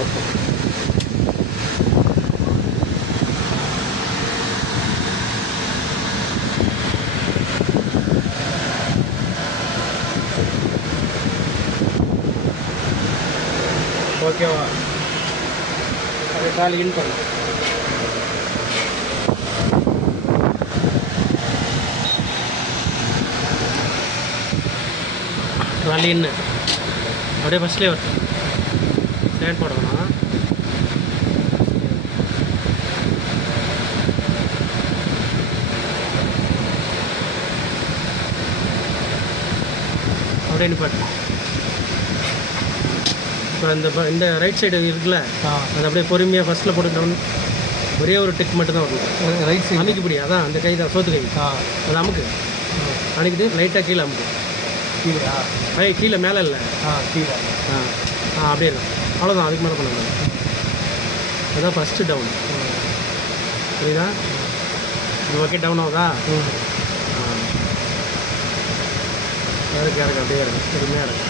Okay. ஓகேவா? அதை கால் இன் பண்ணு. கால் இன் அப்படியே ஃபஸ்ட்லேயே வரும். ஸ்டாண்ட் போடணும். அப்படியே நிப்பாட்டு. இப்போ இந்த ரைட் சைடு இருக்குல்ல, அது அப்படியே பொறுமையாக ஃபஸ்ட்டில் போட்டுட்டோம்னு ஒரே ஒரு டிக் மட்டும் தான் வரணும். ரைட் சைடு அமைக்க முடியும். அதான் அந்த கை தான், சோத்து கை. அது அமுக்கு. அணைக்கிட்டு லைட்டாக கீழே அமுக்கு. கீழே கீழே மேலே இல்லை, கீழே. அப்படியே தான். அவ்வளோதான், அதுக்கு மேலே பண்ண முடியும். அதுதான் ஃபஸ்ட்டு டவுன். புரியுதா? இது ஓகே, டவுன் ஆகுதா? இறக்கு அப்படியே இறக்கு, பொறுமையாக இறக்கு.